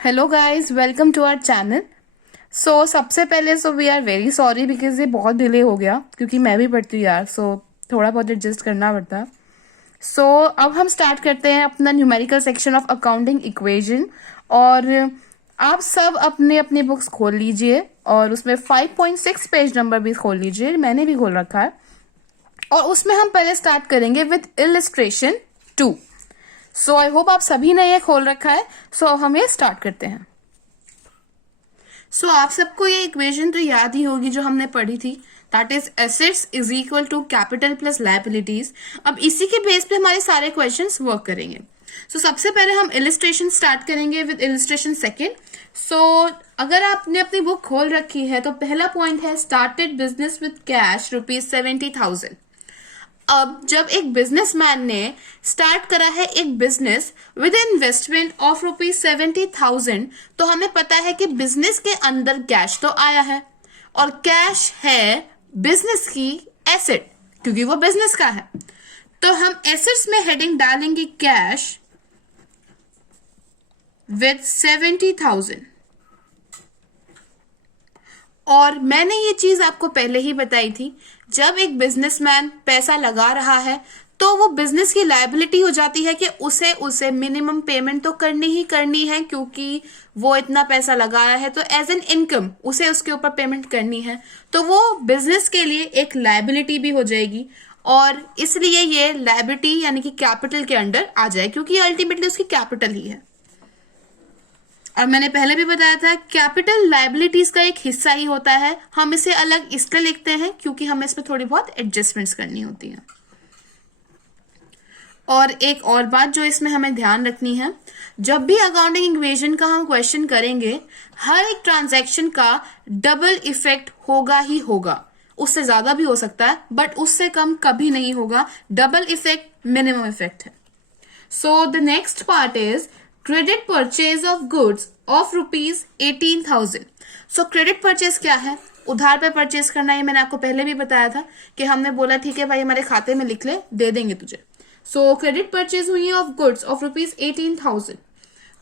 Hello guys, welcome to our channel. सबसे पहले we are very sorry because ये बहुत डिले हो गया क्योंकि मैं भी पढ़ती हूँ यार, थोड़ा बहुत एडजस्ट करना पड़ता है। अब हम स्टार्ट करते हैं अपना numerical section of accounting equation. और आप सब अपने अपनी बुक्स खोल लीजिए और उसमें 5.6 पेज नंबर भी खोल लीजिए, मैंने भी खोल रखा है। और उसमें हम पहले स्टार्ट करेंगे विद इलिस्ट्रेशन 2। आई होप आप सभी ने ये खोल रखा है। हम ये स्टार्ट करते हैं। आप सबको ये इक्वेशन तो याद ही होगी जो हमने पढ़ी थी, that is assets is equal to capital plus liabilities. अब इसी के बेस पे हमारे सारे क्वेश्चंस वर्क करेंगे। सबसे पहले हम इलिस्ट्रेशन स्टार्ट करेंगे विद इलिस्ट्रेशन सेकेंड। अगर आपने अपनी बुक खोल रखी है तो पहला पॉइंट है स्टार्टेड बिजनेस विद कैश ₹70,000। अब जब एक बिजनेसमैन ने स्टार्ट करा है एक बिजनेस विद इन्वेस्टमेंट ऑफ ₹70,000, तो हमें पता है कि बिजनेस के अंदर कैश तो आया है और कैश है बिजनेस की एसेट क्योंकि वो बिजनेस का है। तो हम एसेट्स में हेडिंग डालेंगे कैश विद 70,000। और मैंने ये चीज आपको पहले ही बताई थी, जब एक बिजनेसमैन पैसा लगा रहा है तो वो बिजनेस की लायबिलिटी हो जाती है कि उसे मिनिमम पेमेंट तो करनी ही करनी है क्योंकि वो इतना पैसा लगाया है, तो एज एन इनकम उसे उसके ऊपर पेमेंट करनी है। तो वो बिजनेस के लिए एक लायबिलिटी भी हो जाएगी और इसलिए ये लायबिलिटी यानी कि कैपिटल के अंडर आ जाए क्योंकि अल्टीमेटली उसकी कैपिटल ही है। और मैंने पहले भी बताया था कैपिटल लायबिलिटीज का एक हिस्सा ही होता है। हम इसे अलग इसलिए लिखते हैं क्योंकि हमें इसमें थोड़ी बहुत एडजस्टमेंट्स करनी होती हैं। और एक और बात जो इसमें हमें ध्यान रखनी है, जब भी अकाउंटिंग इक्वेशन का हम क्वेश्चन करेंगे, हर एक ट्रांजैक्शन का डबल इफेक्ट होगा ही होगा। उससे ज्यादा भी हो सकता है बट उससे कम कभी नहीं होगा। डबल इफेक्ट मिनिमम इफेक्ट है। The next part is credit purchase of goods of ₹18,000। Credit purchase क्या है? उधार पे परचेज करना। है मैंने आपको पहले भी बताया था कि हमने बोला ठीक है भाई हमारे खाते में लिख ले, दे देंगे तुझे। क्रेडिट परचेज हुई है ऑफ गुड्स ऑफ ₹18,000।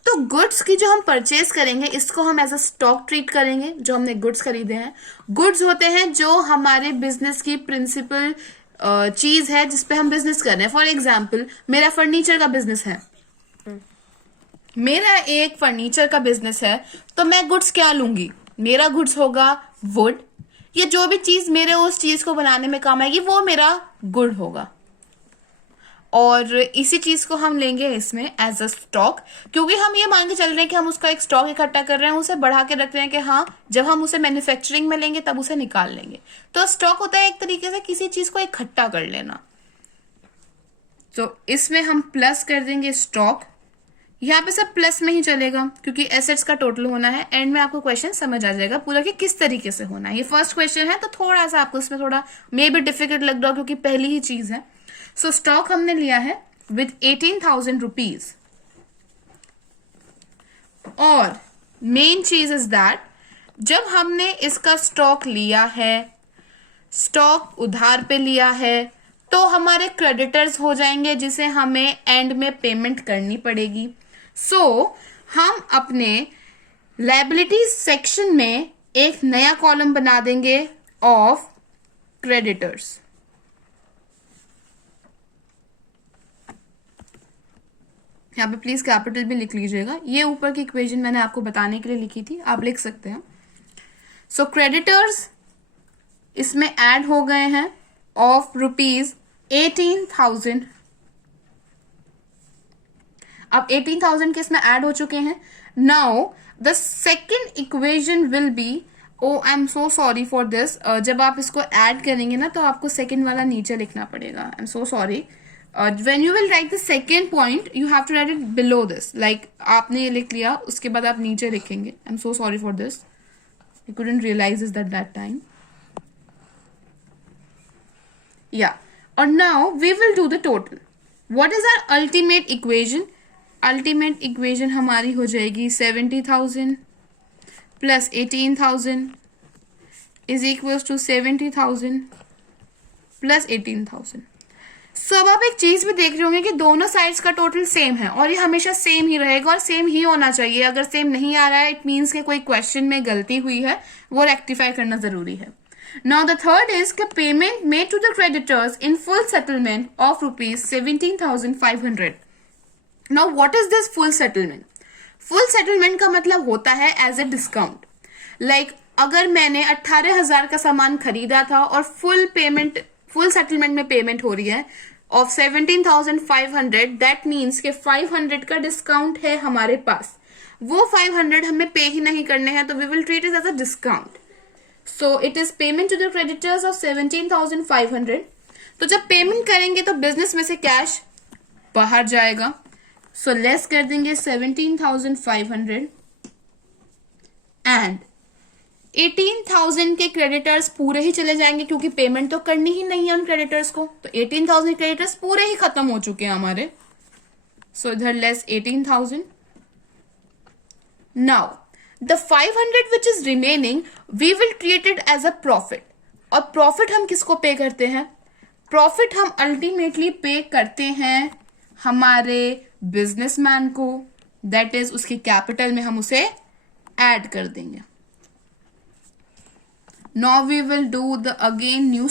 तो गुड्स की जो हम परचेज करेंगे इसको हम एज अ स्टॉक ट्रीट करेंगे। जो हमने गुड्स खरीदे हैं, गुड्स होते हैं जो हमारे बिजनेस की प्रिंसिपल चीज है जिसपे हम बिजनेस कर रहे हैं। फॉर एग्जाम्पल मेरा फर्नीचर का बिजनेस है, मेरा एक फर्नीचर का बिजनेस है, तो मैं गुड्स क्या लूंगी? मेरा गुड्स होगा वुड, या जो भी चीज मेरे उस चीज को बनाने में काम आएगी वो मेरा गुड होगा। और इसी चीज को हम लेंगे इसमें एज अ स्टॉक क्योंकि हम ये मान के चल रहे हैं कि हम उसका एक स्टॉक इकट्ठा कर रहे हैं, उसे बढ़ा के रख रहे हैं कि हाँ जब हम उसे मैन्युफैक्चरिंग में लेंगे तब उसे निकाल लेंगे। तो स्टॉक होता है एक तरीके से किसी चीज को इकट्ठा कर लेना। तो इसमें हम प्लस कर देंगे स्टॉक। यहाँ पे सब प्लस में ही चलेगा क्योंकि एसेट्स का टोटल होना है। एंड में आपको क्वेश्चन समझ आ जाएगा पूरा कि किस तरीके से होना है। ये फर्स्ट क्वेश्चन है तो थोड़ा सा आपको इसमें थोड़ा मे बी डिफिकल्ट लग रहा हो क्योंकि पहली ही चीज है। स्टॉक हमने लिया है विद ₹18,000। और मेन चीज इज दैट जब हमने इसका स्टॉक लिया है, स्टॉक उधार पे लिया है, तो हमारे क्रेडिटर्स हो जाएंगे जिसे हमें एंड में पेमेंट करनी पड़ेगी। हम अपने लायबिलिटी सेक्शन में एक नया कॉलम बना देंगे ऑफ क्रेडिटर्स। यहाँ पे प्लीज कैपिटल भी लिख लीजिएगा। ये ऊपर की इक्वेशन मैंने आपको बताने के लिए लिखी थी, आप लिख सकते हैं। क्रेडिटर्स इसमें ऐड हो गए हैं ऑफ ₹18,000। अब 18,000 के इसमें ऐड हो चुके हैं। Now the second equation will be, I am so sorry for this, जब आप इसको ऐड करेंगे ना तो आपको सेकेंड वाला नीचे लिखना पड़ेगा। I am so sorry. when you will write the second point you have to write it below this, like आपने ये लिख लिया उसके बाद आप नीचे लिखेंगे। I'm so sorry for this, I couldn't realize this at that time. Yeah, और now we will do the total. What is our ultimate equation? Ultimate equation हमारी हो जाएगी 70,000 plus 18,000 is equals to 70,000 plus 18,000. सो अब आप एक चीज भी देख रहे होंगे कि दोनों साइड्स का टोटल सेम है और ये हमेशा सेम ही रहेगा और सेम ही होना चाहिए। अगर सेम नहीं आ रहा है इट मीन्स कि कोई क्वेश्चन में गलती हुई है, वो रेक्टिफाई करना जरूरी है। Now the third is the payment made to the creditors in full settlement of ₹17,500। Now what is this full settlement? Full settlement का मतलब होता है एज ए डिस्काउंट। लाइक अगर मैंने 18,000 का सामान खरीदा था और फुल सेटलमेंट में पेमेंट हो रही है ऑफ 17,500, दैट मीन्स के 500 का डिस्काउंट है हमारे पास। वो 500 हमें पे ही नहीं करने हैं, तो we will treat it as a discount. So it is payment to the creditors of 17,500। तो जब पेमेंट करेंगे तो बिजनेस में से कैश बाहर जाएगा। सो लेस कर देंगे 17,500 एंड 18,000 के क्रेडिटर्स पूरे ही चले जाएंगे क्योंकि पेमेंट तो करनी ही नहीं है उन क्रेडिटर्स को। तो 18,000 क्रेडिटर्स पूरे ही खत्म हो चुके हैं हमारे। सो इधर less 18,000। Now the 500 which is remaining we will treat it as a profit. और प्रॉफिट हम किसको पे करते हैं? प्रॉफिट हम अल्टीमेटली पे करते हैं हमारे बिजनेसमैन को। दैट इज उसकी कैपिटल में हम उसे ऐड कर देंगे। Now we will do the again new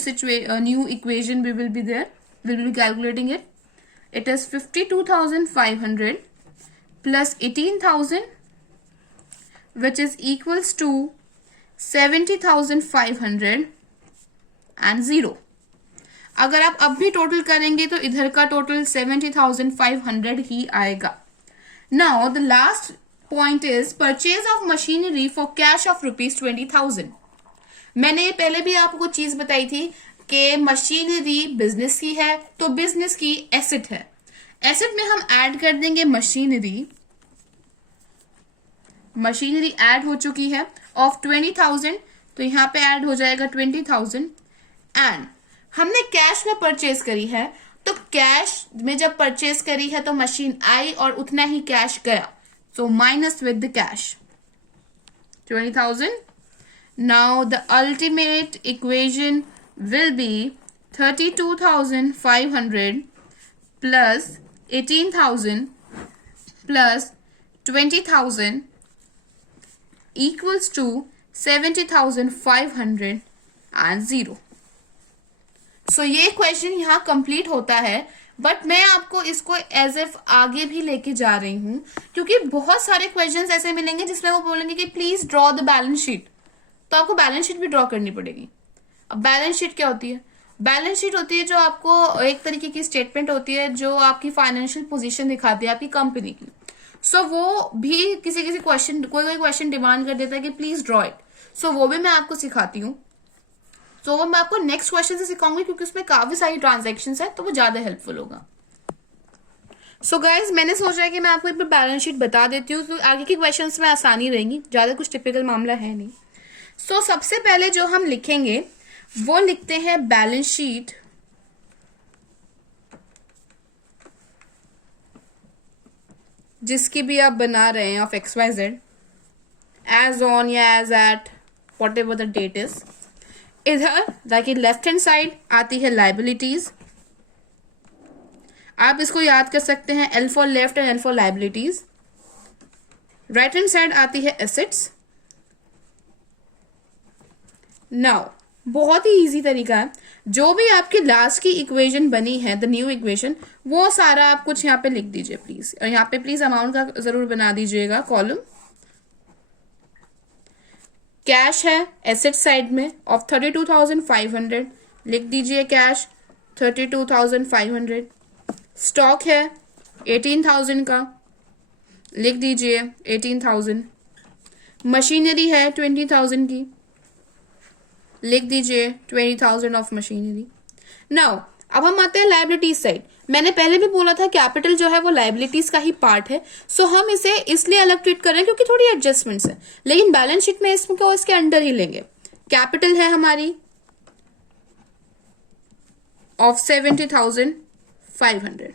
equation we will be there. We will be calculating it. It is 52,500 plus 18,000 which is equals to 70,500 and 0. अगर आप अब भी टोटल करेंगे तो इधर का टोटल 70,500 ही आएगा। Now the last point is purchase of machinery for cash of ₹20,000. मैंने पहले भी आपको चीज बताई थी कि मशीनरी बिजनेस की है तो बिजनेस की एसेट है। एसेट में हम ऐड कर देंगे मशीनरी। मशीनरी ऐड हो चुकी है ऑफ 20,000, तो यहां पे ऐड हो जाएगा 20,000। एंड हमने कैश में परचेज करी है, तो कैश में जब परचेज करी है तो मशीन आई और उतना ही कैश गया, so minus with the cash 20,000। Now the ultimate equation will be 32,500 plus 18,000 plus 20,000 equals to 70,500 and 0. So ये क्वेश्चन यहाँ कंप्लीट होता है, बट मैं आपको इसको एज इफ आगे भी लेके जा रही हूँ क्योंकि बहुत सारे क्वेश्चंस ऐसे मिलेंगे जिसमें वो बोलेंगे कि please draw the balance sheet, तो आपको बैलेंस शीट भी ड्रॉ करनी पड़ेगी। अब बैलेंस शीट क्या होती है? बैलेंस शीट होती है जो आपको एक तरीके की स्टेटमेंट होती है जो आपकी फाइनेंशियल पोजीशन दिखाती है आपकी कंपनी की। सो वो भी किसी क्वेश्चन कोई क्वेश्चन डिमांड कर देता है कि प्लीज ड्रॉ इट। सो वो भी मैं आपको सिखाती हूँ। सो वो मैं आपको नेक्स्ट क्वेश्चन से सिखाऊंगी क्योंकि उसमें काफी सारी ट्रांजेक्शन है, तो वो ज्यादा हेल्पफुल होगा। सो गाइज मैंने सोचा है कि मैं आपको एक बार बैलेंस शीट बता देती हूँ, तो आगे के क्वेश्चन में आसानी रहेगी, ज्यादा कुछ टिपिकल मामला है नहीं। सो सबसे पहले जो हम लिखेंगे वो लिखते हैं बैलेंस शीट जिसकी भी आप बना रहे हैं ऑफ XYZ एज ऑन या as at whatever the date is. इधर ताकि लेफ्ट हैंड साइड आती है लाइबिलिटीज, आप इसको याद कर सकते हैं L for left and L for liabilities. Right hand side आती है एसेट्स। नाउ बहुत ही इजी तरीका है, जो भी आपकी लास्ट की इक्वेशन बनी है द न्यू इक्वेशन, वो सारा आप कुछ यहाँ पे लिख दीजिए प्लीज, और यहाँ पे प्लीज अमाउंट का जरूर बना दीजिएगा कॉलम। कैश है एसेट साइड में ऑफ 32,500, लिख दीजिए कैश 32,500। स्टॉक है 18,000 का, लिख दीजिए 18,000। मशीनरी है 20,000 की, लिख दीजिए 20,000 ऑफ मशीनरी। नाउ अब हम आते हैं लायबिलिटीज साइड। मैंने पहले भी बोला था कैपिटल जो है वो लायबिलिटीज का ही पार्ट है, सो हम इसे इसलिए अलग ट्रीट कर रहे हैं क्योंकि थोड़ी एडजस्टमेंट्स है, लेकिन बैलेंस शीट में इसको इसके अंडर ही लेंगे। कैपिटल है हमारी ऑफ 70,500,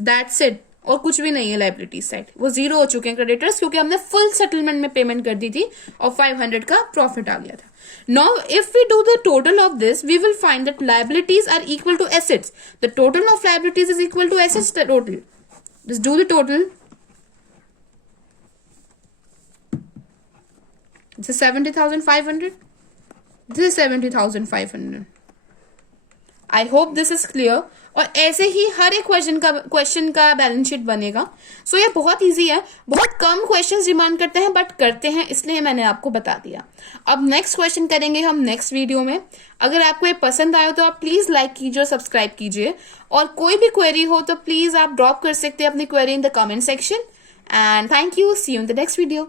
दैट्स इट। और कुछ भी नहीं है लाइबिलिटी साइड, वो जीरो हो चुके हैं क्रेडिटर्स, क्योंकि हमने फुल सेटलमेंट में पेमेंट कर दी थी और 500 का प्रॉफिट आ गया था. Now, if we do the total of this, we will find that liabilities are equal to assets. The total of liabilities is equal to assets total. Just do the total. This is 70,500. This is 70,500. I hope this is clear. और ऐसे ही हर एक question का balance sheet बनेगा. सो ये बहुत easy है, बहुत कम questions demand करते हैं बट करते हैं, इसलिए मैंने आपको बता दिया. अब नेक्स्ट क्वेश्चन करेंगे हम नेक्स्ट वीडियो में. अगर आपको ये पसंद आया तो आप प्लीज लाइक कीजिए और सब्सक्राइब कीजिए, और कोई भी क्वेरी हो तो प्लीज आप ड्रॉप कर सकते हैं अपनी query in the comment section. And thank you, see you in the next video.